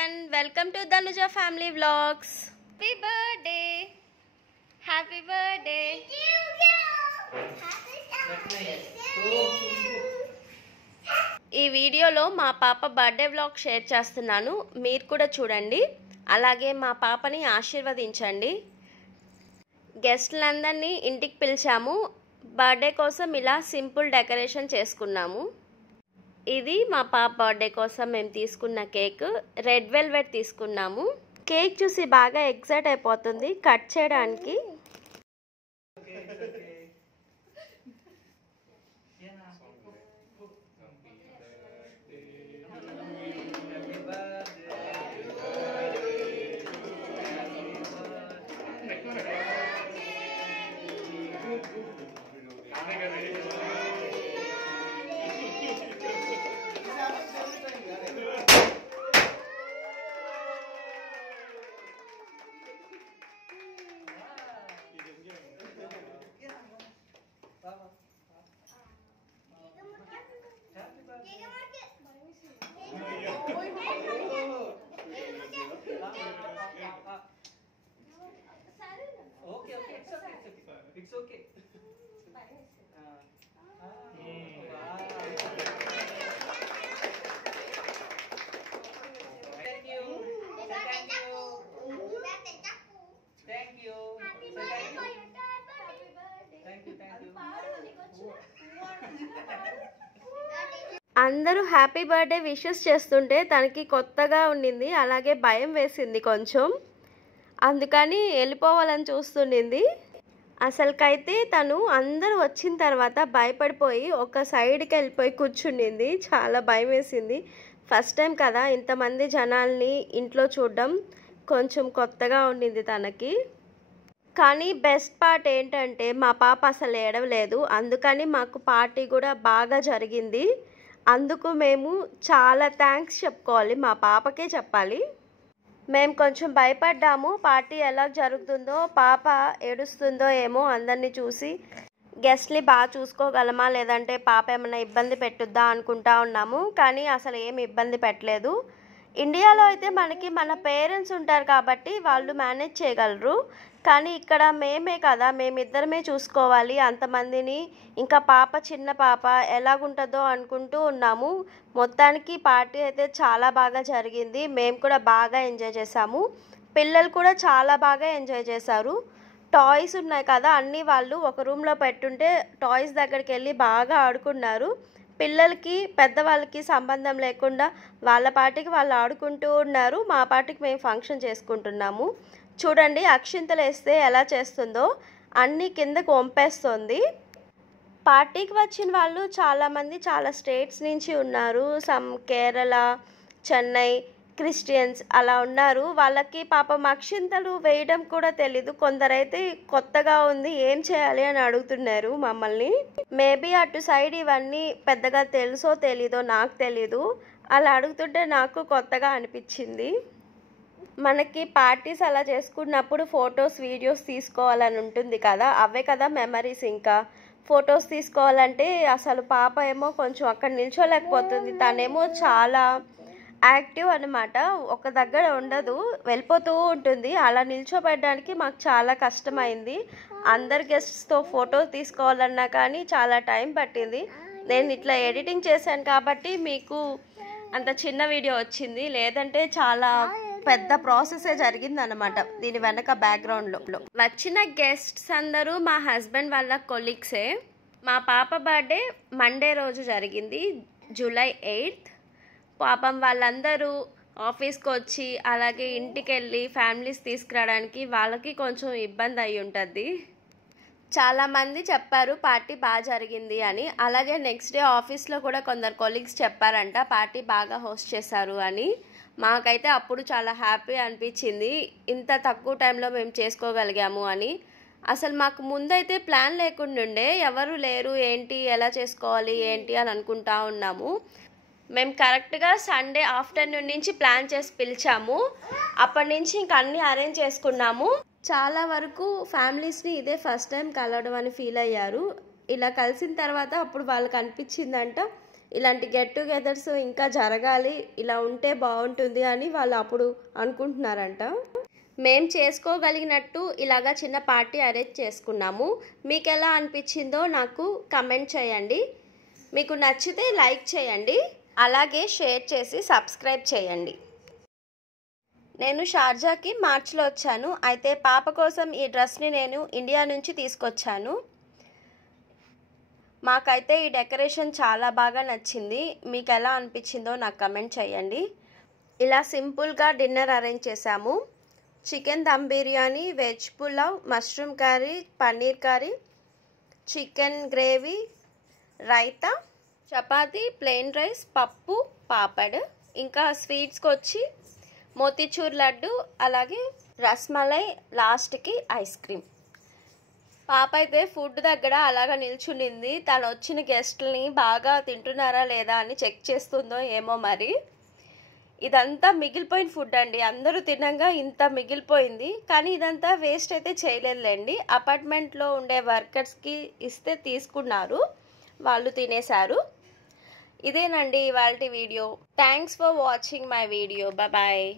everyone, welcome to Danuja Family Vlogs. Happy birthday! Happy birthday! ఈ వీడియోలో మా పాప బర్త్డే వ్లాగ్ షేర్ చేస్తున్నాను. మీరు కూడా చూడండి. అలాగే మా పాపని ఆశీర్వదించండి. గెస్ట్లందరినీ ఇంటికి పిలిచాము. బర్త్డే కోసం ఇలా సింపుల్ డెకరేషన్ చేసుకున్నాము. ఇది మా పాప బర్త్డే కోసం మేము తీసుకున్న కేక్. రెడ్ వెల్వెట్ తీసుకున్నాము. కేక్ చూసి బాగా ఎక్సైట్ అయిపోతుంది కట్ చేయడానికి. It's okay. Thank you. Thank you. Thank you. Thank you. అందరూ హ్యాపీ బర్త్డే విషెస్ చేస్తుంటే తనకి కొత్తగా ఉండింది, అలాగే భయం వేసింది కొంచెం. అందుకని వెళ్ళిపోవాలని చూస్తుండింది. అసలుకైతే తను అందరూ వచ్చిన తర్వాత భయపడిపోయి ఒక సైడ్కి వెళ్ళిపోయి కూర్చుండింది. చాలా భయం వేసింది. ఫస్ట్ టైం కదా ఇంతమంది జనాల్ని ఇంట్లో చూడడం, కొంచెం కొత్తగా ఉండింది తనకి. కానీ బెస్ట్ పార్ట్ ఏంటంటే మా పాప అసలు ఏడవలేదు. అందుకని మాకు పార్టీ కూడా బాగా జరిగింది. అందుకు మేము చాలా థ్యాంక్స్ చెప్పుకోవాలి, మా పాపకే చెప్పాలి. మేము కొంచెం భయపడ్డాము పార్టీ ఎలా జరుగుతుందో, పాప ఏడుస్తుందో ఏమో అందరినీ చూసి. గెస్ట్ని బాగా చూసుకోగలమా లేదంటే పాప ఏమైనా ఇబ్బంది పెట్టుద్దా అనుకుంటా ఉన్నాము. కానీ అసలు ఏమి ఇబ్బంది పెట్టలేదు. ఇండియాలో అయితే మనకి మన పేరెంట్స్ ఉంటారు కాబట్టి వాళ్ళు మేనేజ్ చేయగలరు. కానీ ఇక్కడ మేమే కదా, మేమిద్దరమే చూసుకోవాలి అంతమందిని. ఇంకా పాప చిన్న పాప ఎలాగుంటుందో అనుకుంటూ ఉన్నాము. మొత్తానికి పార్టీ అయితే చాలా బాగా జరిగింది. మేము కూడా బాగా ఎంజాయ్ చేసాము. పిల్లలు కూడా చాలా బాగా ఎంజాయ్ చేశారు. టాయ్స్ ఉన్నాయి కదా అన్నీ వాళ్ళు ఒక రూమ్లో పెట్టుంటే టాయ్స్ దగ్గరికి వెళ్ళి బాగా ఆడుకున్నారు. పిల్లలకి పెద్దవాళ్ళకి సంబంధం లేకుండా వాళ్ళ పాటికి వాళ్ళు ఆడుకుంటూ ఉన్నారు. మా పాటికి మేము ఫంక్షన్ చేసుకుంటున్నాము. చూడండి అక్షింతలు వేస్తే ఎలా చేస్తుందో, అన్నీ కిందకు వంపేస్తుంది. పార్టీకి వచ్చిన వాళ్ళు చాలామంది చాలా స్టేట్స్ నుంచి ఉన్నారు. సమ్ కేరళ, చెన్నై, క్రిస్టియన్స్ అలా ఉన్నారు. వాళ్ళకి పాపం అక్షింతలు వేయడం కూడా తెలీదు. కొందరైతే కొత్తగా ఉంది ఏం చేయాలి అని అడుగుతున్నారు మమ్మల్ని. మేబీ అటు సైడ్ ఇవన్నీ పెద్దగా తెలుసో తెలీదో నాకు తెలీదు. అలా అడుగుతుంటే నాకు కొత్తగా అనిపించింది. మనకి పార్టీస్ అలా చేసుకున్నప్పుడు ఫొటోస్ వీడియోస్ తీసుకోవాలని ఉంటుంది కదా, అవే కదా మెమరీస్. ఇంకా ఫొటోస్ తీసుకోవాలంటే అసలు పాప ఏమో కొంచెం అక్కడ నిల్చోలేకపోతుంది. తనేమో చాలా యాక్టివ్ అనమాట, ఒక దగ్గర ఉండదు, వెళ్ళిపోతూ ఉంటుంది. అలా నిల్చోబెట్టడానికి మాకు చాలా కష్టమైంది. అందరు గెస్ట్స్తో ఫోటో తీసుకోవాలన్నా కానీ చాలా టైం పట్టింది. నేను ఇట్లా ఎడిటింగ్ చేశాను కాబట్టి మీకు అంత చిన్న వీడియో వచ్చింది, లేదంటే చాలా పెద్ద ప్రాసెసే జరిగింది అనమాట దీని వెనక బ్యాక్గ్రౌండ్లో. వచ్చిన గెస్ట్స్ అందరూ మా హస్బెండ్ వాళ్ళ కొలీగ్సే. మా పాప బర్త్డే మండే రోజు జరిగింది, జూలై 8th. పాపం వాళ్ళందరూ ఆఫీస్కి వచ్చి అలాగే ఇంటికి వెళ్ళి ఫ్యామిలీస్ తీసుకురావడానికి వాళ్ళకి కొంచెం ఇబ్బంది అయి ఉంటుంది. చాలామంది చెప్పారు పార్టీ బాగా జరిగింది అని. అలాగే నెక్స్ట్ డే ఆఫీస్లో కూడా కొందరు కొలీగ్స్ చెప్పారంట పార్టీ బాగా హోస్ట్ చేశారు అని. మాకైతే అప్పుడు చాలా హ్యాపీ అనిపించింది, ఇంత తక్కువ టైంలో మేము చేసుకోగలిగాము అని. అసలు మాకు ముందైతే ప్లాన్ లేకుండా ఎవరు లేరు, ఏంటి ఎలా చేసుకోవాలి ఏంటి అని అనుకుంటా ఉన్నాము. మేము కరెక్ట్గా సండే ఆఫ్టర్నూన్ నుంచి ప్లాన్ చేసి పిలిచాము. అప్పటి నుంచి ఇంక అన్నీ అరేంజ్ చేసుకున్నాము. చాలా వరకు ఫ్యామిలీస్ని ఇదే ఫస్ట్ టైం కలవడం అని ఫీల్ అయ్యారు. ఇలా కలిసిన తర్వాత అప్పుడు వాళ్ళకి అనిపించిందంట ఇలాంటి గెట్ టుగెదర్స్ ఇంకా జరగాలి, ఇలా ఉంటే బాగుంటుంది అని వాళ్ళు అప్పుడు అనుకుంటున్నారంట. మేము చేసుకోగలిగినట్టు ఇలాగా చిన్న పార్టీ అరేంజ్ చేసుకున్నాము. మీకు ఎలా అనిపించిందో నాకు కమెంట్ చేయండి. మీకు నచ్చితే లైక్ చేయండి, అలాగే షేర్ చేసి సబ్స్క్రైబ్ చేయండి. నేను షార్జాకి మార్చిలో వచ్చాను. అయితే పాప కోసం ఈ డ్రెస్ని నేను ఇండియా నుంచి తీసుకొచ్చాను. మాకైతే ఈ డెకరేషన్ చాలా బాగా నచ్చింది. మీకు ఎలా అనిపించిందో నాకు కమెంట్ చేయండి. ఇలా సింపుల్గా డిన్నర్ అరేంజ్ చేశాము. Chicken dum biryani, veg pulao, mushroom curry, paneer curry, chicken gravy, raita, chapati, plain rice, పప్పు, పాపడ్, ఇంకా స్వీట్స్కి వచ్చి మోతీచూర్ లడ్డు, అలాగే రస్మలై, లాస్ట్కి ఐస్ క్రీమ్. పాప అయితే ఫుడ్ దగ్గర అలాగా నిల్చునింది. తను వచ్చిన గెస్ట్ని బాగా తింటున్నారా లేదా అని చెక్ చేస్తుందో ఏమో మరి. ఇదంతా మిగిలిపోయిన ఫుడ్ అండి. అందరూ తినంగా ఇంత మిగిలిపోయింది. కానీ ఇదంతా వేస్ట్ అయితే చేయలేదులేండి. అపార్ట్మెంట్లో ఉండే వర్కర్స్కి ఇస్తే తీసుకున్నారు, వాళ్ళు తినేశారు. ఇదేనండి ఇవాల్టి video. Thanks for watching my video. Bye.